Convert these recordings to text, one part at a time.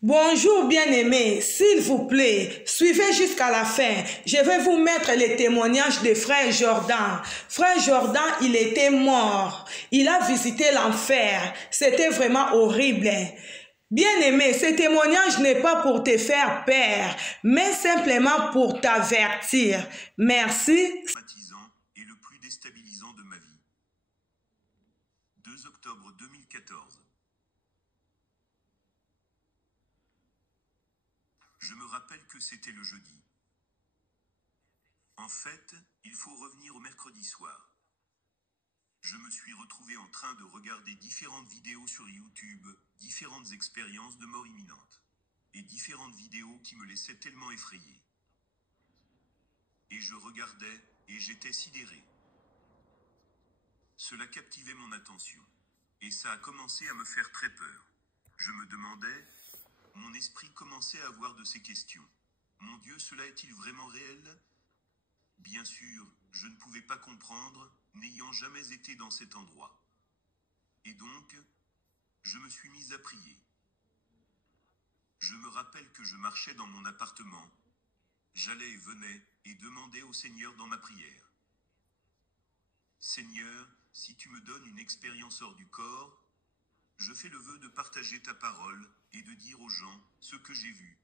Bonjour bien-aimés, s'il vous plaît, suivez jusqu'à la fin. Je vais vous mettre les témoignages de Frère Jordan. Frère Jordan, il était mort. Il a visité l'enfer. C'était vraiment horrible. Bien-aimé, ce témoignage n'est pas pour te faire peur, mais simplement pour t'avertir. Merci. Et le plus déstabilisant de ma vie. 2 octobre 2014. Je me rappelle que c'était le jeudi. En fait, il faut revenir au mercredi soir. Je me suis retrouvé en train de regarder différentes vidéos sur YouTube, différentes expériences de mort imminente, et différentes vidéos qui me laissaient tellement effrayé. Et je regardais, et j'étais sidéré. Cela captivait mon attention, et ça a commencé à me faire très peur. Je me demandais, mon esprit commençait à avoir de ces questions. Mon Dieu, cela est-il vraiment réel? Bien sûr, je ne pouvais pas comprendre, n'ayant jamais été dans cet endroit. Et donc, je me suis mis à prier. Je me rappelle que je marchais dans mon appartement. J'allais et venais, et demandais au Seigneur dans ma prière. Seigneur, si tu me donnes une expérience hors du corps, je fais le vœu de partager ta parole, et de dire aux gens ce que j'ai vu.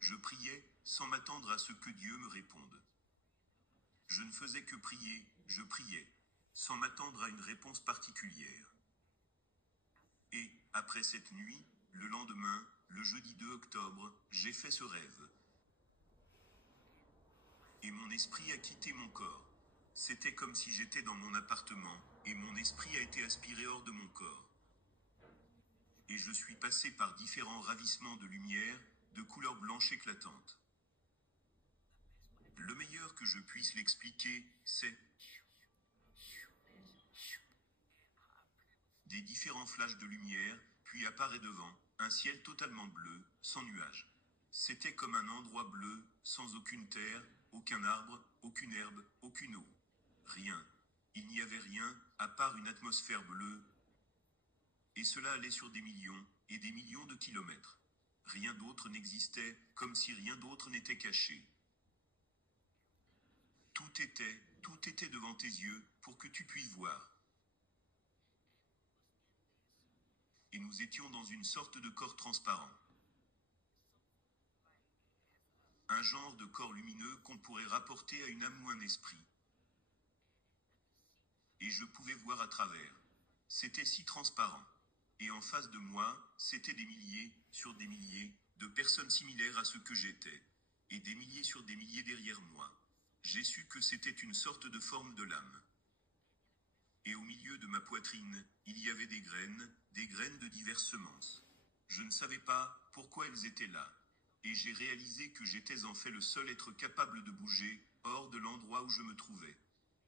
Je priais, sans m'attendre à ce que Dieu me réponde. Je ne faisais que prier, je priais, sans m'attendre à une réponse particulière. Et, après cette nuit, le lendemain, le jeudi 2 octobre, j'ai fait ce rêve. Et mon esprit a quitté mon corps. C'était comme si j'étais dans mon appartement, et mon esprit a été aspiré hors de mon corps. Et je suis passé par différents ravissements de lumière, de couleur blanche éclatante. Le meilleur que je puisse l'expliquer, c'est des différents flashs de lumière, puis apparaît devant, un ciel totalement bleu, sans nuages. C'était comme un endroit bleu, sans aucune terre, aucun arbre, aucune herbe, aucune eau. Rien. Il n'y avait rien, à part une atmosphère bleue. Et cela allait sur des millions, et des millions de kilomètres. Rien d'autre n'existait, comme si rien d'autre n'était caché. Tout était devant tes yeux, pour que tu puisses voir. Et nous étions dans une sorte de corps transparent. Un genre de corps lumineux qu'on pourrait rapporter à une âme ou un esprit. Et je pouvais voir à travers. C'était si transparent. Et en face de moi, c'était des milliers, sur des milliers, de personnes similaires à ce que j'étais. Et des milliers sur des milliers derrière moi. J'ai su que c'était une sorte de forme de l'âme. Et au milieu de ma poitrine, il y avait des graines de diverses semences. Je ne savais pas pourquoi elles étaient là. Et j'ai réalisé que j'étais en fait le seul être capable de bouger, hors de l'endroit où je me trouvais.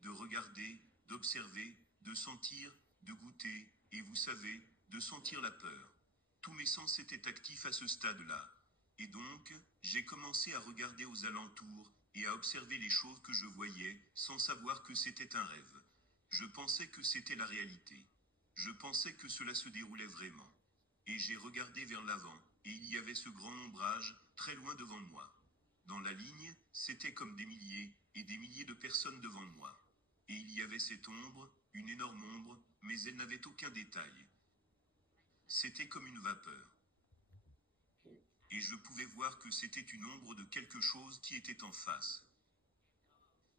De regarder, d'observer, de sentir, de goûter, et vous savez, de sentir la peur. Tous mes sens étaient actifs à ce stade-là. Et donc, j'ai commencé à regarder aux alentours, et à observer les choses que je voyais, sans savoir que c'était un rêve. Je pensais que c'était la réalité. Je pensais que cela se déroulait vraiment. Et j'ai regardé vers l'avant, et il y avait ce grand ombrage, très loin devant moi. Dans la ligne, c'était comme des milliers, et des milliers de personnes devant moi. Et il y avait cette ombre, une énorme ombre, mais elle n'avait aucun détail. C'était comme une vapeur. Et je pouvais voir que c'était une ombre de quelque chose qui était en face.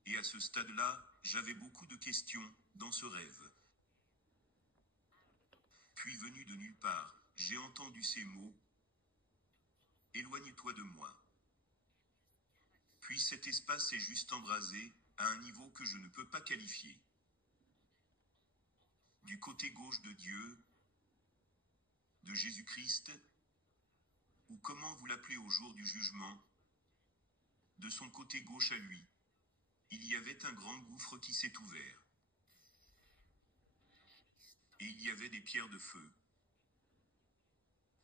Et à ce stade-là, j'avais beaucoup de questions, dans ce rêve. Puis venu de nulle part, j'ai entendu ces mots. Éloigne-toi de moi. Puis cet espace est juste embrasé, à un niveau que je ne peux pas qualifier. Du côté gauche de Dieu, de Jésus-Christ, ou comment vous l'appelez au jour du jugement, de son côté gauche à lui, il y avait un grand gouffre qui s'est ouvert. Et il y avait des pierres de feu.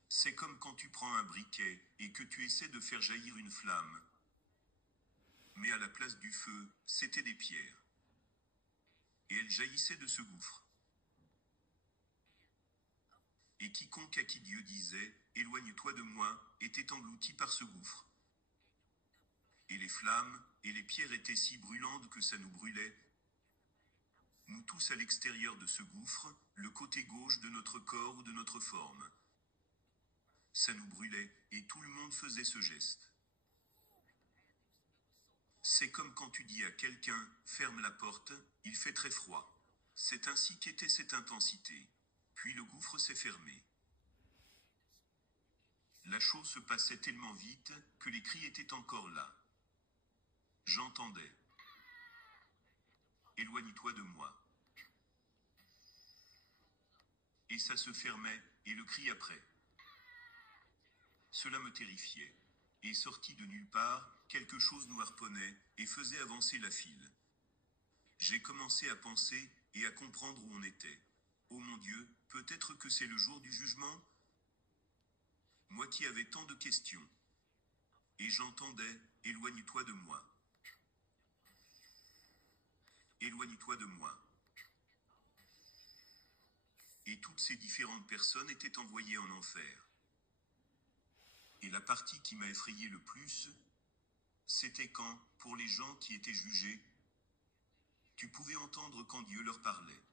C'est comme quand tu prends un briquet et que tu essaies de faire jaillir une flamme. Mais à la place du feu, c'était des pierres. Et elles jaillissaient de ce gouffre. Et quiconque à qui Dieu disait, éloigne-toi de moi, était englouti par ce gouffre. Et les flammes, et les pierres étaient si brûlantes que ça nous brûlait. Nous tous à l'extérieur de ce gouffre, le côté gauche de notre corps ou de notre forme. Ça nous brûlait, et tout le monde faisait ce geste. C'est comme quand tu dis à quelqu'un, ferme la porte, il fait très froid. C'est ainsi qu'était cette intensité. Puis le gouffre s'est fermé. La chose se passait tellement vite, que les cris étaient encore là. J'entendais. Éloigne-toi de moi. Et ça se fermait, et le cri après. Cela me terrifiait. Et sorti de nulle part, quelque chose nous harponnait, et faisait avancer la file. J'ai commencé à penser, et à comprendre où on était. Oh mon Dieu, peut-être que c'est le jour du jugement? Moi qui avais tant de questions. Et j'entendais, éloigne-toi de moi. Éloigne-toi de moi. Et toutes ces différentes personnes étaient envoyées en enfer. Et la partie qui m'a effrayé le plus, c'était quand, pour les gens qui étaient jugés, tu pouvais entendre quand Dieu leur parlait.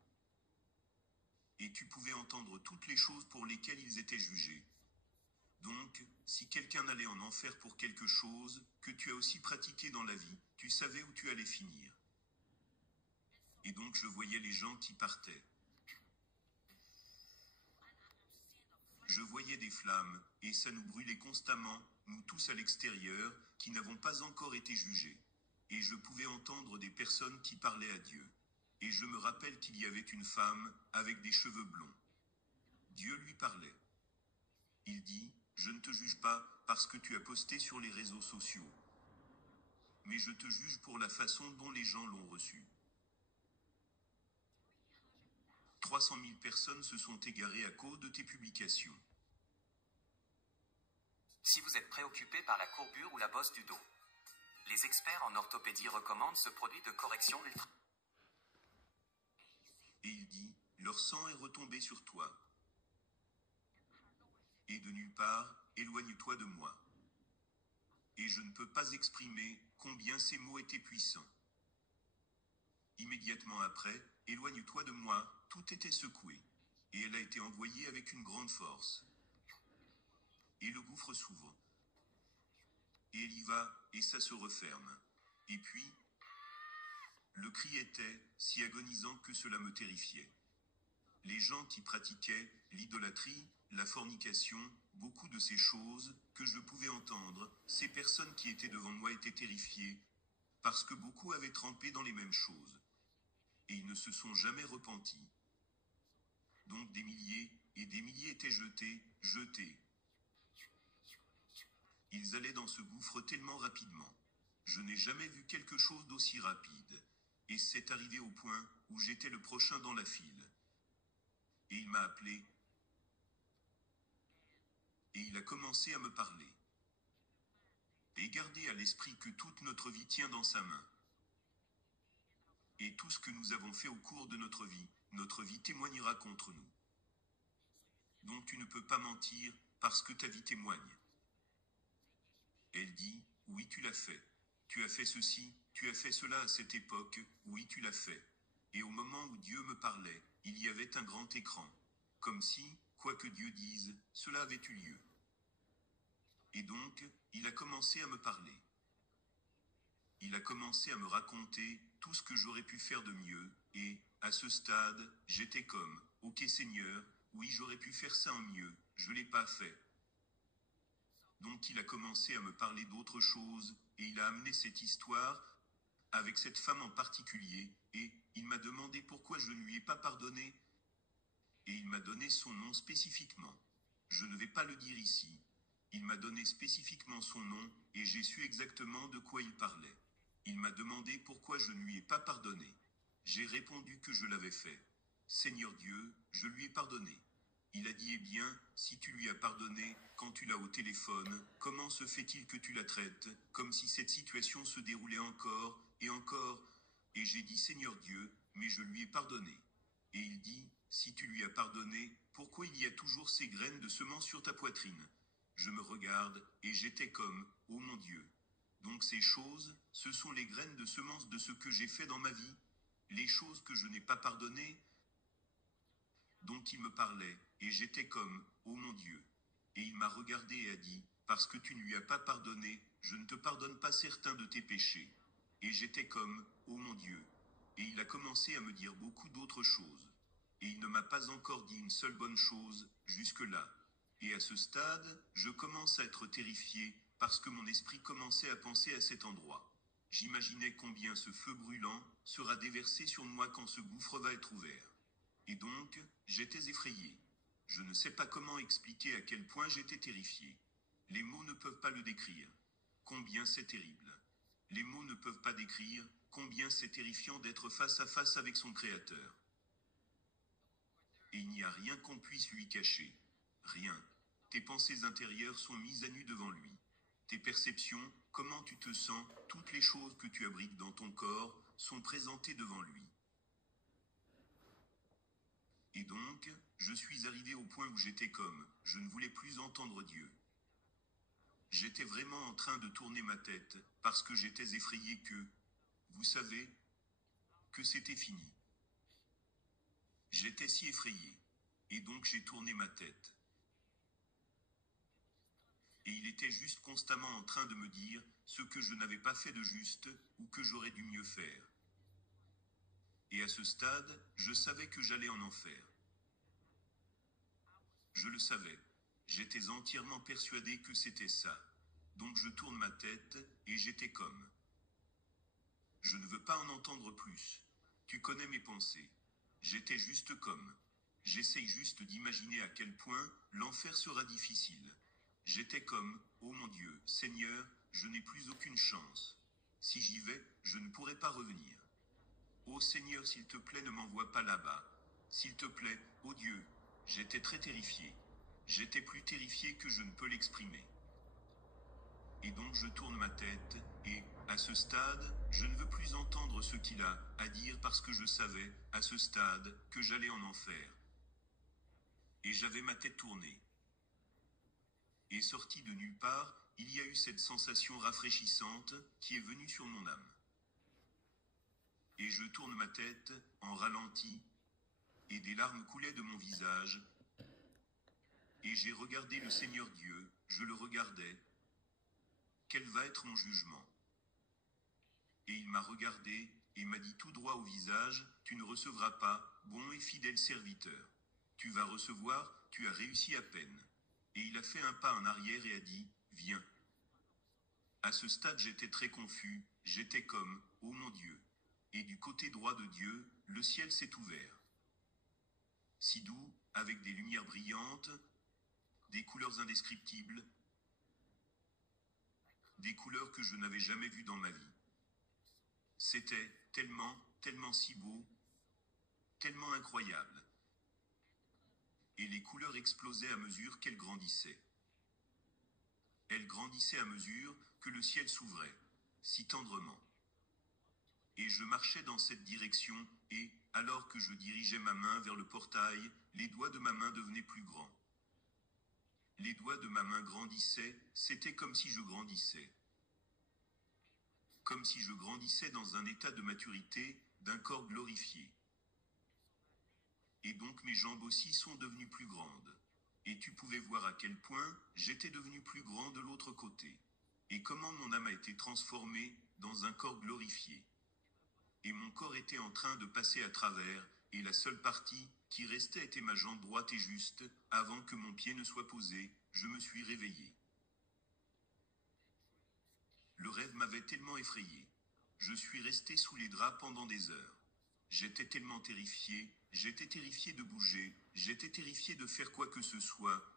Et tu pouvais entendre toutes les choses pour lesquelles ils étaient jugés. Donc, si quelqu'un allait en enfer pour quelque chose que tu as aussi pratiqué dans la vie, tu savais où tu allais finir. Et donc je voyais les gens qui partaient. Je voyais des flammes, et ça nous brûlait constamment, nous tous à l'extérieur, qui n'avons pas encore été jugés. Et je pouvais entendre des personnes qui parlaient à Dieu. Et je me rappelle qu'il y avait une femme, avec des cheveux blonds. Dieu lui parlait. Il dit, je ne te juge pas, parce que tu as posté sur les réseaux sociaux. Mais je te juge pour la façon dont les gens l'ont reçu. 300 000 personnes se sont égarées à cause de tes publications. Si vous êtes préoccupé par la courbure ou la bosse du dos, les experts en orthopédie recommandent ce produit de correction ultra. Et il dit, leur sang est retombé sur toi. Et de nulle part, éloigne-toi de moi. Et je ne peux pas exprimer combien ces mots étaient puissants. Immédiatement après, éloigne-toi de moi, tout était secoué. Et elle a été envoyée avec une grande force. Et le gouffre s'ouvre. Et elle y va, et ça se referme. Et puis, le cri était si agonisant que cela me terrifiait. Les gens qui pratiquaient l'idolâtrie, la fornication, beaucoup de ces choses que je pouvais entendre, ces personnes qui étaient devant moi étaient terrifiées, parce que beaucoup avaient trempé dans les mêmes choses. Et ils ne se sont jamais repentis. Donc des milliers et des milliers étaient jetés. Ils allaient dans ce gouffre tellement rapidement. Je n'ai jamais vu quelque chose d'aussi rapide. Et c'est arrivé au point où j'étais le prochain dans la file. Et il m'a appelé. Et il a commencé à me parler. Et gardez à l'esprit que toute notre vie tient dans sa main. Et tout ce que nous avons fait au cours de notre vie témoignera contre nous. Donc tu ne peux pas mentir, parce que ta vie témoigne. Elle dit, oui tu l'as fait. Tu as fait ceci, tu as fait cela à cette époque, oui tu l'as fait. Et au moment où Dieu me parlait, il y avait un grand écran. Comme si, quoi que Dieu dise, cela avait eu lieu. Et donc, il a commencé à me parler. Il a commencé à me raconter tout ce que j'aurais pu faire de mieux, et, à ce stade, j'étais comme, ok Seigneur, oui j'aurais pu faire ça en mieux, je l'ai pas fait. Donc il a commencé à me parler d'autre chose, et il a amené cette histoire, avec cette femme en particulier, et il m'a demandé pourquoi je ne lui ai pas pardonné, et il m'a donné son nom spécifiquement. Je ne vais pas le dire ici. Il m'a donné spécifiquement son nom, et j'ai su exactement de quoi il parlait. Il m'a demandé pourquoi je ne lui ai pas pardonné. J'ai répondu que je l'avais fait. Seigneur Dieu, je lui ai pardonné. Il a dit, eh bien, si tu lui as pardonné, quand tu l'as au téléphone, comment se fait-il que tu la traites, comme si cette situation se déroulait encore, et encore? Et j'ai dit, Seigneur Dieu, mais je lui ai pardonné. Et il dit, si tu lui as pardonné, Pourquoi il y a toujours ces graines de semences sur ta poitrine? Je me regarde, et j'étais comme, oh mon Dieu. Donc ces choses, ce sont les graines de semences de ce que j'ai fait dans ma vie, les choses que je n'ai pas pardonnées, dont il me parlait, et j'étais comme, oh mon Dieu. Et il m'a regardé et a dit, parce que tu ne lui as pas pardonné, je ne te pardonne pas certains de tes péchés. Et j'étais comme, oh mon Dieu. Et il a commencé à me dire beaucoup d'autres choses. Et il ne m'a pas encore dit une seule bonne chose, jusque-là. Et à ce stade, je commence à être terrifié, parce que mon esprit commençait à penser à cet endroit. J'imaginais combien ce feu brûlant sera déversé sur moi quand ce gouffre va être ouvert. Et donc, j'étais effrayé. Je ne sais pas comment expliquer à quel point j'étais terrifié. Les mots ne peuvent pas le décrire. Combien c'est terrible. Les mots ne peuvent pas décrire combien c'est terrifiant d'être face à face avec son Créateur. Et il n'y a rien qu'on puisse lui cacher. Rien. Tes pensées intérieures sont mises à nu devant lui. Tes perceptions, comment tu te sens, toutes les choses que tu abrites dans ton corps, sont présentées devant lui. Et donc, je suis arrivé au point où j'étais comme, je ne voulais plus entendre Dieu. J'étais vraiment en train de tourner ma tête, parce que j'étais effrayé que, vous savez, que c'était fini. J'étais si effrayé. Et donc j'ai tourné ma tête. Et il était juste constamment en train de me dire ce que je n'avais pas fait de juste, ou que j'aurais dû mieux faire. Et à ce stade, je savais que j'allais en enfer. Je le savais. J'étais entièrement persuadé que c'était ça. Donc je tourne ma tête, et j'étais comme. Je ne veux pas en entendre plus. Tu connais mes pensées. J'étais juste comme. J'essaye juste d'imaginer à quel point l'enfer sera difficile. J'étais comme, oh mon Dieu, Seigneur, je n'ai plus aucune chance. Si j'y vais, je ne pourrai pas revenir. Oh Seigneur, s'il te plaît, ne m'envoie pas là-bas. S'il te plaît, oh Dieu. J'étais très terrifié. J'étais plus terrifié que je ne peux l'exprimer. Et donc je tourne ma tête, et, à ce stade, je ne veux plus entendre ce qu'il a à dire parce que je savais, à ce stade, que j'allais en enfer. Et j'avais ma tête tournée. Et sortie de nulle part, il y a eu cette sensation rafraîchissante qui est venue sur mon âme. Et je tourne ma tête, en ralenti, et des larmes coulaient de mon visage. Et j'ai regardé le Seigneur Dieu, je le regardais. Quel va être mon jugement? Et il m'a regardé, et m'a dit tout droit au visage, tu ne recevras pas, bon et fidèle serviteur. Tu vas recevoir, tu as réussi à peine. Et il a fait un pas en arrière et a dit, viens. À ce stade j'étais très confus, j'étais comme, oh mon Dieu. Et du côté droit de Dieu, le ciel s'est ouvert. Si doux, avec des lumières brillantes, des couleurs indescriptibles, des couleurs que je n'avais jamais vues dans ma vie. C'était tellement, tellement si beau, tellement incroyable. Et les couleurs explosaient à mesure qu'elles grandissaient. Elles grandissaient à mesure que le ciel s'ouvrait, si tendrement. Et je marchais dans cette direction, et, alors que je dirigeais ma main vers le portail, les doigts de ma main devenaient plus grands. Les doigts de ma main grandissaient, c'était comme si je grandissais. Comme si je grandissais dans un état de maturité, d'un corps glorifié. Et donc mes jambes aussi sont devenues plus grandes. Et tu pouvais voir à quel point j'étais devenu plus grand de l'autre côté. Et comment mon âme a été transformée dans un corps glorifié. Et mon corps était en train de passer à travers, et la seule partie qui restait était ma jambe droite et juste, avant que mon pied ne soit posé, je me suis réveillé. Le rêve m'avait tellement effrayé. Je suis resté sous les draps pendant des heures. J'étais tellement terrifié, j'étais terrifié de bouger, j'étais terrifié de faire quoi que ce soit,